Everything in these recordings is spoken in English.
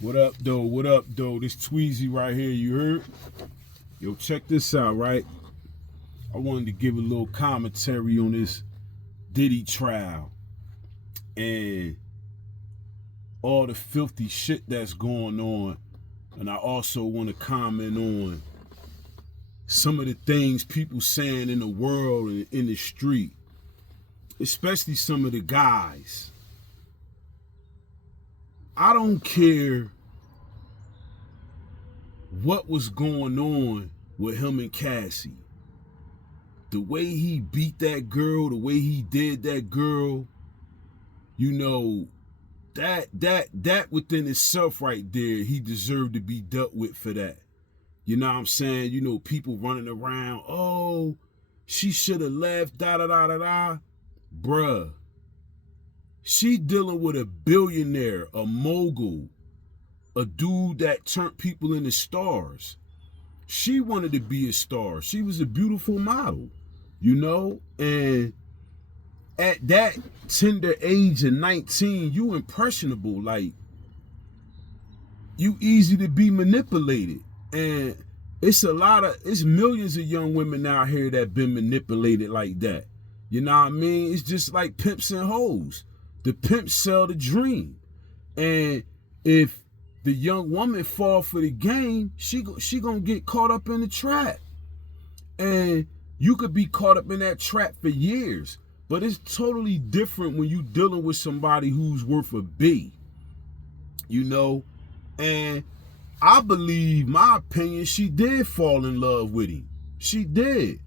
What up, though? What up, though? This Tweezy right here, you heard? Yo, check this out, right? I wanted to give a little commentary on this Diddy trial and all the filthy shit that's going on. And I also want to comment on some of the things people saying in the world and in the street, especially some of the guys. I don't care what was going on with him and Cassie. The way he beat that girl, the way he did that girl, you know, that within itself right there, he deserved to be dealt with for that. You know what I'm saying? You know, people running around, oh, she should have left, da-da-da-da-da. Bruh, she dealing with a billionaire, a mogul, a dude that turned people into stars. She wanted to be a star. She was a beautiful model, you know? And at that tender age of 19, you impressionable. Like, you easy to be manipulated. And it's millions of young women out here that been manipulated like that. You know what I mean? It's just like pimps and hoes. The pimps sell the dream. And if the young woman fall for the game, she gonna get caught up in the trap. And you could be caught up in that trap for years. But it's totally different when you dealing with somebody who's worth a B. You know? And I believe, my opinion, she did fall in love with him. She did.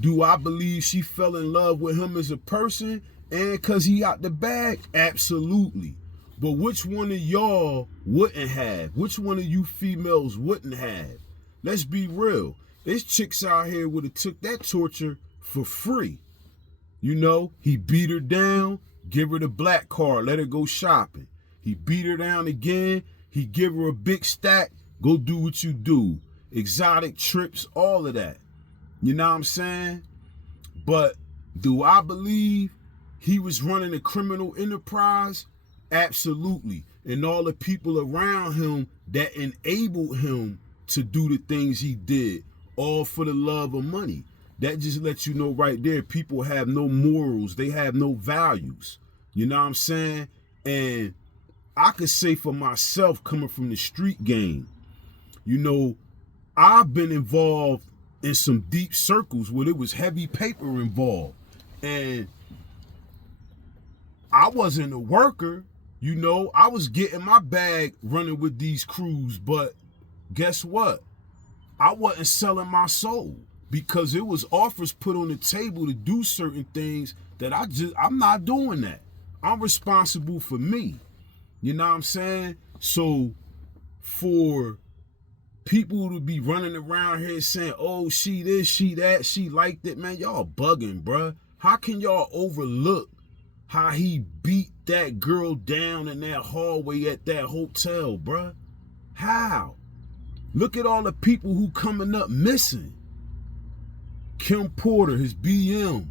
Do I believe she fell in love with him as a person and because he out the bag? Absolutely. But which one of y'all wouldn't have? Which one of you females wouldn't have? Let's be real. There's chicks out here would have took that torture for free. You know, he beat her down, give her the black card, let her go shopping. He beat her down again. He give her a big stack, go do what you do. Exotic trips, all of that. You know what I'm saying? But do I believe he was running a criminal enterprise? Absolutely. And all the people around him that enabled him to do the things he did, all for the love of money. That just lets you know right there, people have no morals. They have no values. You know what I'm saying? And I could say for myself, coming from the street game, you know, I've been involved in some deep circles where there was heavy paper involved. And I wasn't a worker, you know, I was getting my bag running with these crews, but guess what? I wasn't selling my soul because it was offers put on the table to do certain things that I'm not doing that. I'm responsible for me. You know what I'm saying? So for people to be running around here saying, oh, she this, she that, she liked it, man, y'all bugging, bruh. How can y'all overlook how he beat that girl down in that hallway at that hotel, bruh? How? Look at all the people who coming up missing. Kim Porter, his BM.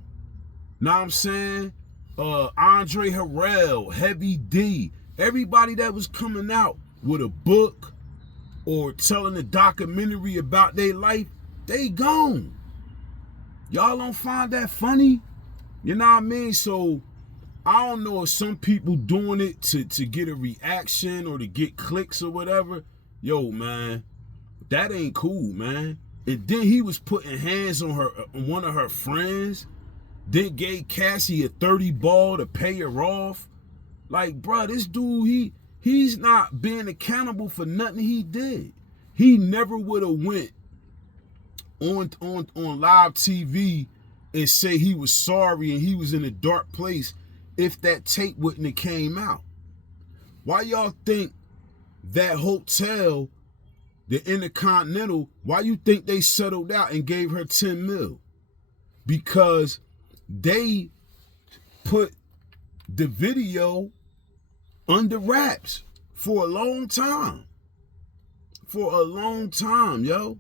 Know what I'm saying? Andre Harrell, Heavy D. Everybody that was coming out with a book or telling a documentary about their life, they gone. Y'all don't find that funny? You know what I mean? So I don't know if some people doing it to get a reaction or to get clicks or whatever. Yo, man, that ain't cool, man. And then he was putting hands on her, on one of her friends. Then gave Cassie a 30 ball to pay her off. Like, bruh, this dude, he's not being accountable for nothing he did. He never would have went on live TV and say he was sorry and he was in a dark place if that tape wouldn't have came out. Why y'all think that hotel, the Intercontinental, why you think they settled out and gave her 10 mil? Because they put the video under wraps for a long time. For a long time, yo.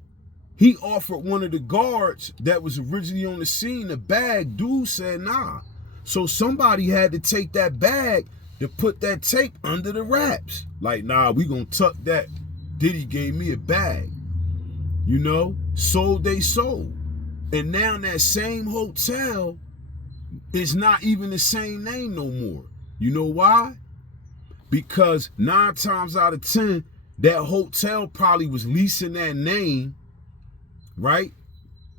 He offered one of the guards that was originally on the scene a bag. Dude said nah. So somebody had to take that bag to put that tape under the wraps. Like, nah, we gonna tuck that. Diddy gave me a bag. You know, sold they sold. And now that same hotel is not even the same name no more. You know why? Because 9 times out of 10, that hotel probably was leasing that name, right,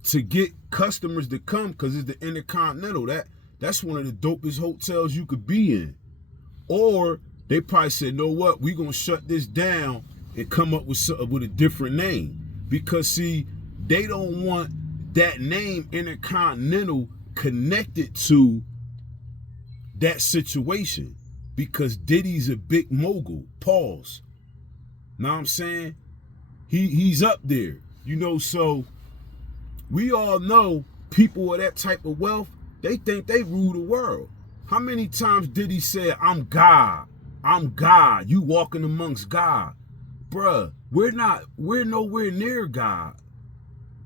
to get customers to come, because it's the Intercontinental. That's one of the dopest hotels you could be in. Or they probably said, know what, we gonna shut this down and come up with a different name. Because see, they don't want that name Intercontinental connected to that situation, because Diddy's a big mogul. Pause. Know what I'm saying? He's up there, you know. So we all know people with that type of wealth, they think they rule the world. How many times Diddy said, I'm God, I'm God, you walking amongst God? Bruh, we're nowhere near God.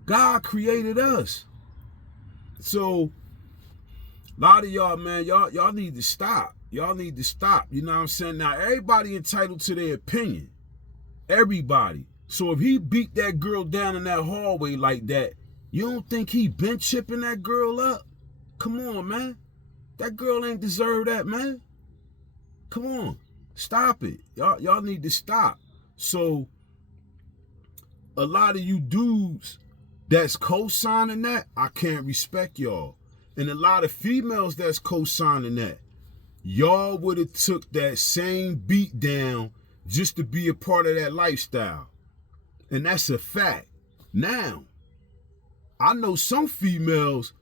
God created us. So a lot of y'all, man, y'all need to stop. Y'all need to stop. You know what I'm saying? Now, everybody entitled to their opinion. Everybody. So if he beat that girl down in that hallway like that, you don't think he been chipping that girl up? Come on, man. That girl ain't deserve that, man. Come on. Stop it. Y'all need to stop. So a lot of you dudes that's co-signing that, I can't respect y'all. And a lot of females that's co-signing that, y'all would have took that same beat down just to be a part of that lifestyle. And that's a fact. Now, I know some females,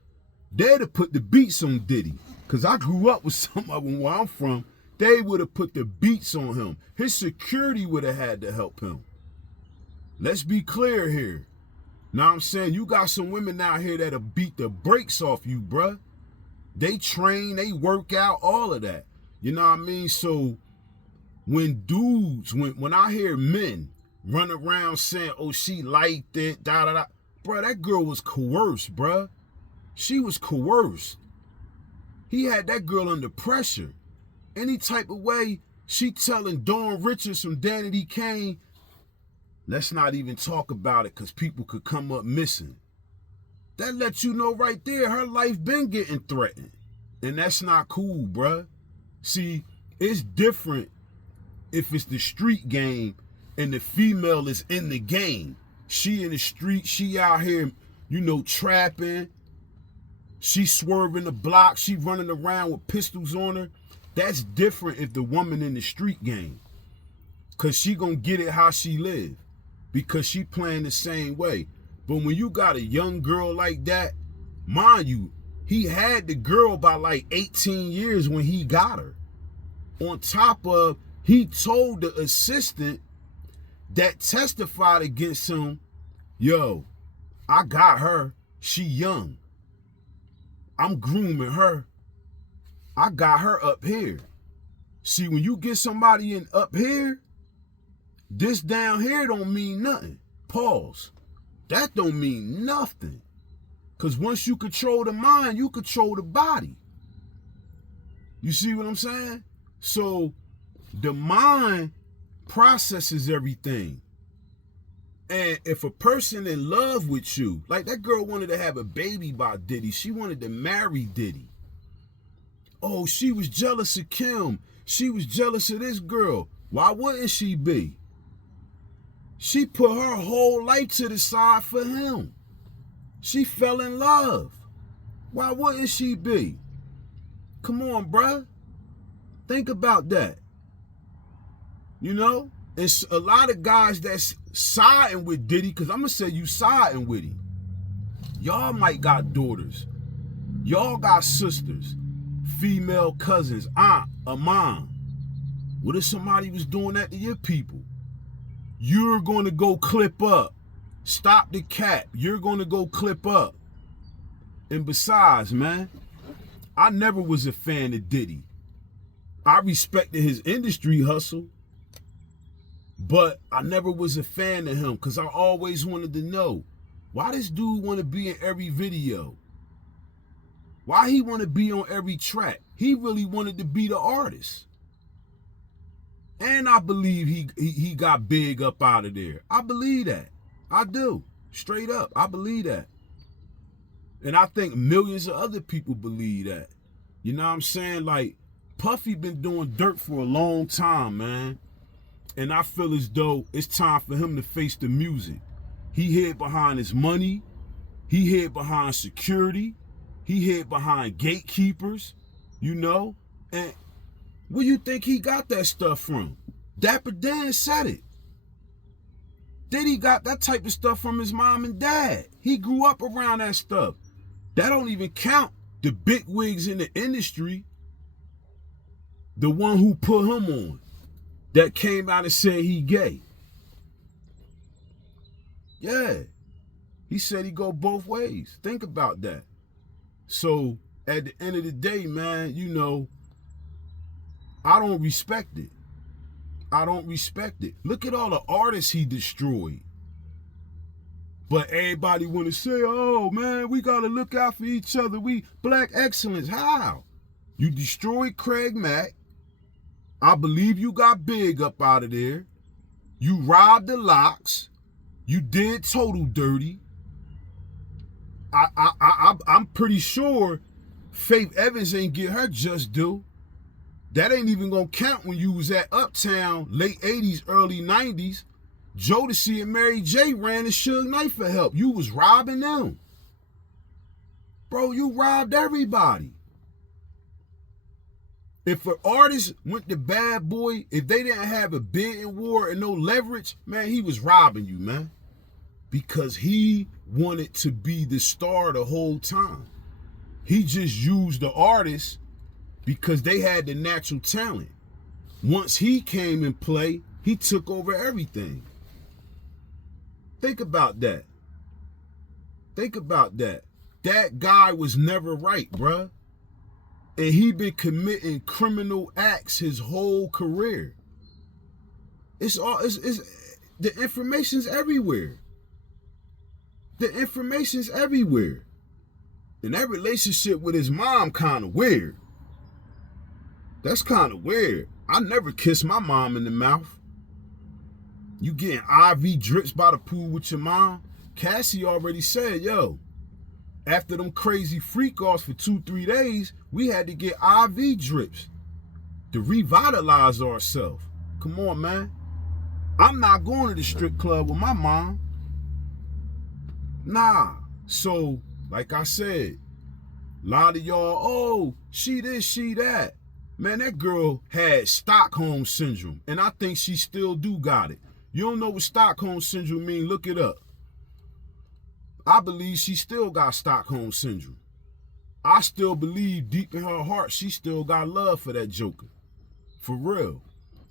they'd have put the beats on Diddy. Because I grew up with some of them where I'm from. They would have put the beats on him. His security would have had to help him. Let's be clear here. Now I'm saying, you got some women out here that'll beat the brakes off you, bruh. They train, they work out, all of that. You know what I mean? So when dudes, when I hear men run around saying, oh, she liked it, da-da-da. Bruh, that girl was coerced, bruh. She was coerced. He had that girl under pressure. Any type of way, she telling Dawn Richards from Danity Kane, let's not even talk about it because people could come up missing. That lets you know right there, her life been getting threatened. And that's not cool, bruh. See, it's different if it's the street game and the female is in the game. She in the street, she out here, you know, trapping. She swerving the block, she running around with pistols on her. That's different if the woman in the street game. Because she gonna get it how she live. Because she playing the same way. But when you got a young girl like that, mind you, he had the girl by like 18 years when he got her. On top of, he told the assistant that testified against him, yo, I got her, she young. I'm grooming her. I got her up here. See, when you get somebody in up here, this down here don't mean nothing. Pause. That don't mean nothing. Because once you control the mind, you control the body. You see what I'm saying? So the mind processes everything. And if a person in love with you, like that girl wanted to have a baby by Diddy. She wanted to marry Diddy. Oh, she was jealous of Kim. She was jealous of this girl. Why wouldn't she be? She put her whole life to the side for him. She fell in love. Why wouldn't she be? Come on, bruh. Think about that. You know? It's a lot of guys that's siding with Diddy, because I'm going to say you siding with him. Y'all might got daughters. Y'all got sisters, female cousins, aunt, a mom. What if somebody was doing that to your people? You're going to go clip up. Stop the cap. You're going to go clip up. And besides, man, I never was a fan of Diddy. I respected his industry hustle, but I never was a fan of him because I always wanted to know, why this dude want to be in every video? Why he want to be on every track? He really wanted to be the artist. And I believe he got big up out of there. I believe that. I do. Straight up. I believe that. And I think millions of other people believe that. You know what I'm saying? Like, Puffy been doing dirt for a long time, man. And I feel as though it's time for him to face the music. He hid behind his money. He hid behind security. He hid behind gatekeepers, you know? And where you think he got that stuff from? Dapper Dan said it. Diddy got that type of stuff from his mom and dad. He grew up around that stuff. That don't even count the big wigs in the industry. The one who put him on, that came out and said he gay. Yeah. He said he go both ways. Think about that. So at the end of the day, man, you know, I don't respect it. I don't respect it. Look at all the artists he destroyed. But everybody want to say, oh, man, we got to look out for each other. We black excellence. How? You destroyed Craig Mack. I believe you got big up out of there. You robbed the locks. You did Total dirty. I'm pretty sure Faith Evans ain't get her just due. That ain't even gonna count when you was at Uptown, late 80s, early 90s. Jodeci and Mary J ran the Suge Knight for help. You was robbing them. Bro, you robbed everybody. If an artist went to Bad Boy, if they didn't have a bidding war and no leverage, man, he was robbing you, man. Because he wanted to be the star the whole time. He just used the artists because they had the natural talent. Once he came in play, he took over everything. Think about that. Think about that. That guy was never right, bruh. And he been committing criminal acts his whole career. It's the information's everywhere. The information's everywhere. And that relationship with his mom kind of weird. That's kind of weird. I never kissed my mom in the mouth. You getting IV drips by the pool with your mom? Cassie already said, yo, after them crazy freak-offs for 2-3 days, we had to get IV drips to revitalize ourselves. Come on, man. I'm not going to the strip club with my mom. Nah. So, like I said, a lot of y'all, oh, she this, she that. Man, that girl had Stockholm Syndrome, and I think she still do got it. You don't know what Stockholm Syndrome mean? Look it up. I believe she still got Stockholm Syndrome. I still believe deep in her heart she still got love for that joker. For real.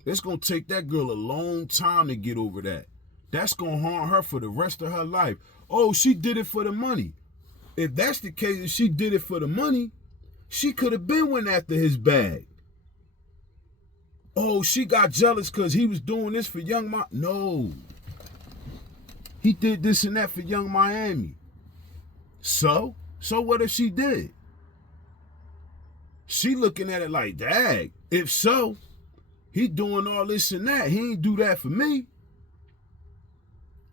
It's going to take that girl a long time to get over that. That's going to haunt her for the rest of her life. Oh, she did it for the money. If that's the case, if she did it for the money, she could have been went after his bag. Oh, she got jealous because he was doing this for Young Miami. No. He did this and that for Young Miami. So what if she did? She looking at it like, dag, if so, he doing all this and that. He ain't do that for me.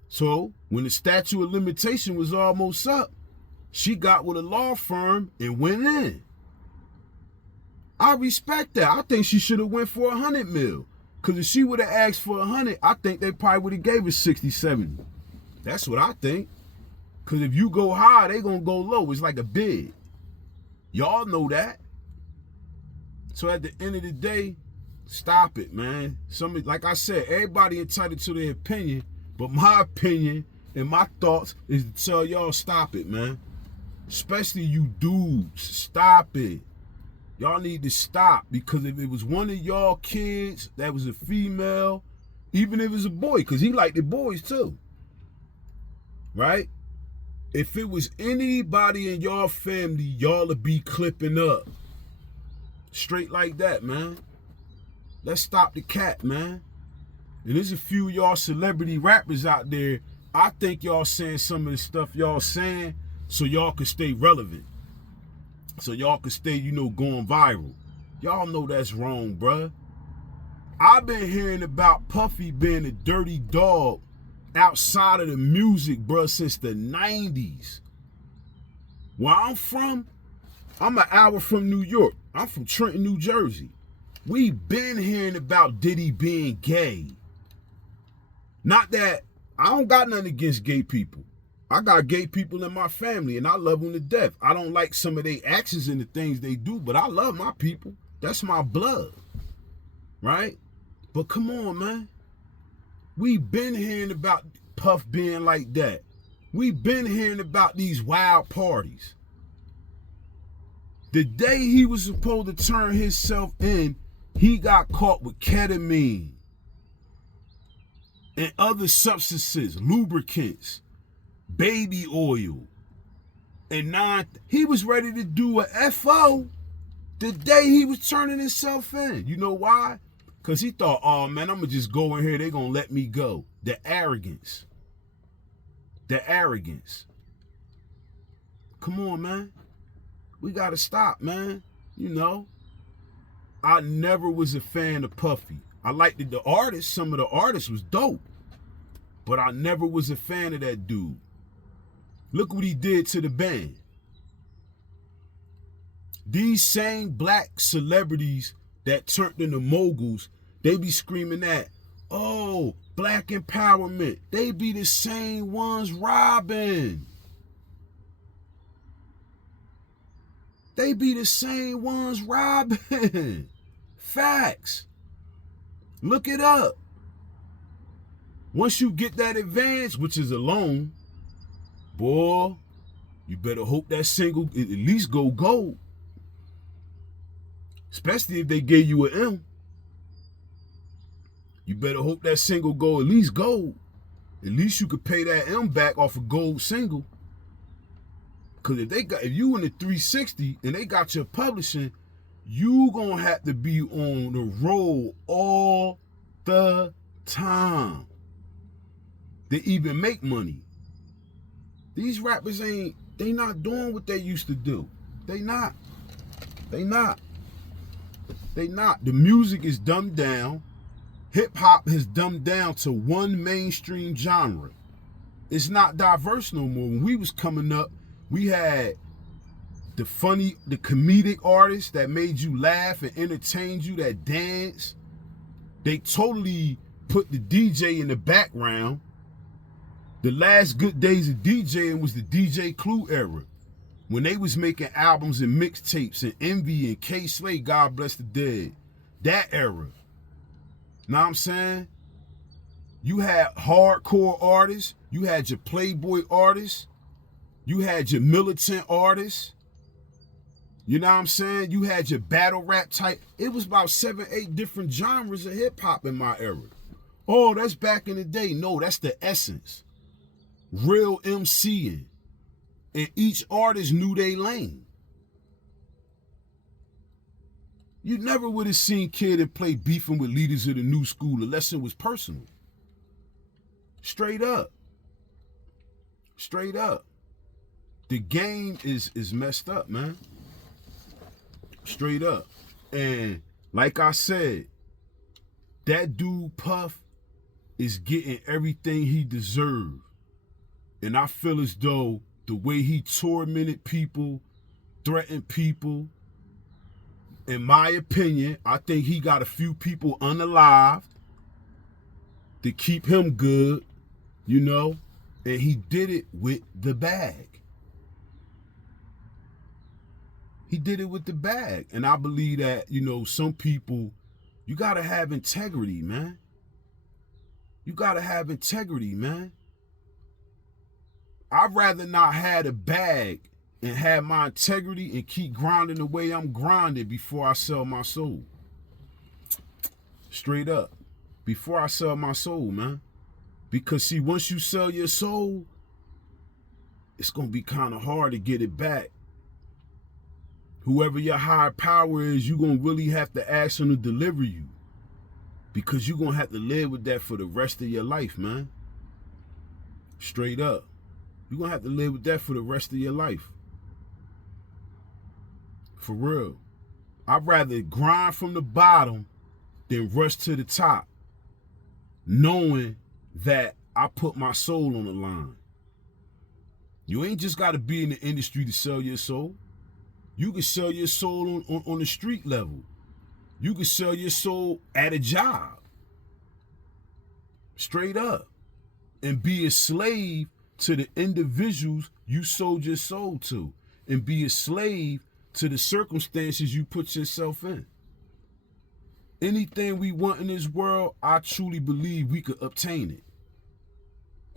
So when the statute of limitation was almost up, she got with a law firm and went in. I respect that. I think she should have went for 100 mil. Because if she would have asked for 100, I think they probably would have gave her 60, 70. That's what I think. Because if you go high, they going to go low. It's like a bid. Y'all know that. So at the end of the day, stop it, man. Like I said, everybody entitled to their opinion. But my opinion and my thoughts is to tell y'all stop it, man. Especially you dudes. Stop it. Y'all need to stop, because if it was one of y'all kids that was a female, even if it was a boy, because he liked the boys too, right? If it was anybody in y'all family, y'all would be clipping up. Straight like that, man. Let's stop the cat, man. And there's a few y'all celebrity rappers out there, I think y'all saying some of the stuff y'all saying so y'all can stay relevant. So y'all can stay, going viral. Y'all know that's wrong, bruh. I've been hearing about Puffy being a dirty dog outside of the music, bro, since the 90s. Where I'm from, I'm an hour from New York. I'm from Trenton, New Jersey. We been hearing about Diddy being gay. Not that I don't got nothing against gay people. I got gay people in my family and I love them to death. I don't like some of their actions and the things they do, but I love my people. That's my blood, right? But come on, man. We been hearing about Puff being like that. We been hearing about these wild parties. The day he was supposed to turn himself in, he got caught with ketamine and other substances, lubricants, baby oil, and he was ready to do a FO the day he was turning himself in. You know why? Because he thought, oh man, I'm going to just go in here, they're going to let me go. The arrogance. The arrogance. Come on, man. We got to stop, man. You know, I never was a fan of Puffy. I liked the artists. Some of the artists was dope. But I never was a fan of that dude. Look what he did to the band. These same black celebrities that turned into moguls, they be screaming that, oh, black empowerment. They be the same ones robbing. They be the same ones robbing. Facts. Look it up. Once you get that advance, which is a loan, boy, you better hope that single at least go gold. Especially if they gave you an M. You better hope that single go at least gold. At least you could pay that M back off a gold single. Cause if you in the 360 and they got your publishing, you gonna have to be on the road all the time to even make money. These rappers they not doing what they used to do. They not. The music is dumbed down. Hip hop has dumbed down to one mainstream genre. It's not diverse no more. When we was coming up, we had the comedic artists that made you laugh and entertained you, that dance. They totally put the DJ in the background. The last good days of DJing was the DJ Clue era, when they was making albums and mixtapes and Envy and K Slay, God bless the dead. That era. Know what I'm saying? You had hardcore artists. You had your Playboy artists. You had your militant artists. You know what I'm saying? You had your battle rap type. It was about 7, 8 different genres of hip hop in my era. Oh, that's back in the day. No, that's the essence. Real MCing. And each artist knew their lane. You never would have seen Kid and Play beefing with leaders of the new school unless it was personal. Straight up. Straight up. The game is messed up, man. Straight up. And like I said, that dude Puff is getting everything he deserved. And I feel as though the way he tormented people, threatened people, in my opinion, I think he got a few people unalived to keep him good, you know, and he did it with the bag. He did it with the bag. And I believe that, you know, some people, you got to have integrity, man. You got to have integrity, man. I'd rather not have a bag and have my integrity and keep grinding the way I'm grinding before I sell my soul. Straight up. Before I sell my soul, man. Because see, once you sell your soul, it's going to be kind of hard to get it back. Whoever your higher power is, you're going to really have to ask them to deliver you. Because you're going to have to live with that for the rest of your life, man. Straight up. You're going to have to live with that for the rest of your life. For real. I'd rather grind from the bottom than rush to the top, knowing that I put my soul on the line. You ain't just got to be in the industry to sell your soul. You can sell your soul on the street level. You can sell your soul at a job. Straight up. And be a slave to the individuals you sold your soul to. And be a slave to the circumstances you put yourself in. Anything we want in this world, I truly believe we could obtain it.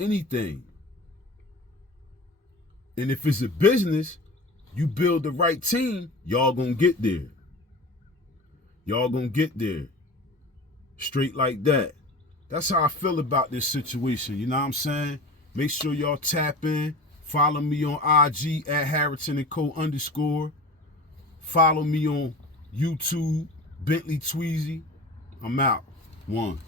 Anything. And if it's a business, you build the right team, y'all gonna get there. Y'all gonna get there. Straight like that. That's how I feel about this situation, you know what I'm saying? Make sure y'all tap in. Follow me on IG at Harrington & Co. _ Follow me on YouTube, Bentley Tweezy. I'm out. 1.